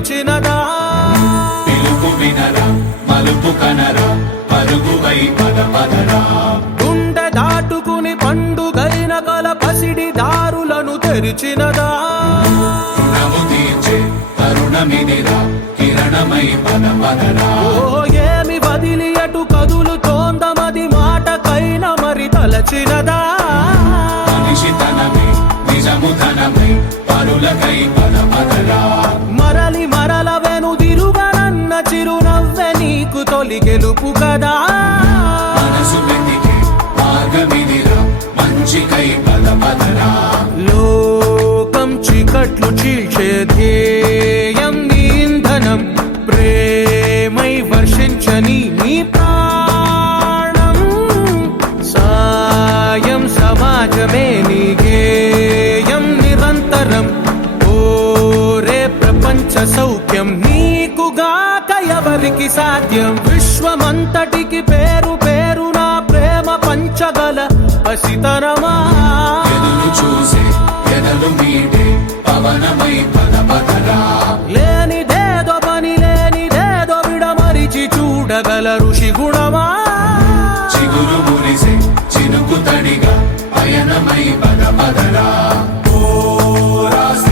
పిలిచినదా పిలుపు వినరా మలుపు కనరా పరుగువై పద పదరా గుండె దాటుకుని పండుగైన కల పసిడి దారులను తెరిచినదా రుణము తీర్చే తరుణమిదిరా కిరణమై పద పదరా ఓ ఏమి వదిలి అటు కదులుతోందమది మాటకైన మరి తలచినదా మనిషితనమే నిజము ధనమై పరులకై పద పదరా మరలి మరల వెనుదిరుగనన్న చిరునవ్వె నీకు తొలి గెలుపు కదా మనసు వెతికే మార్గమిదిరా మంచికై పద పదరా లోకం చీకట్లు చీల్చే ధ్యేయం నీ ఇంధనం ప్రేమై వర్షించని నీ ప్రాణం సాయం సమాజమే నీ గేయం నిరంతరం ఓరే ప్రపంచ సౌఖ్యం నీకుగాక ఎవరికి సాధ్యం విశ్వమంతటికి పేరు పేరు నా ప్రేమ పంచగల పసితరమా ఎదురు చూసే ఎదలు మీటే పవనమై పద పదరా లేనిదేదో పని లేనిదేదో విడమరిచి చూడగల ఋషి గుణమా చిగురు మురిసే చినుకు తడిగా పయనమై పద పదరా ఓ రాస్తా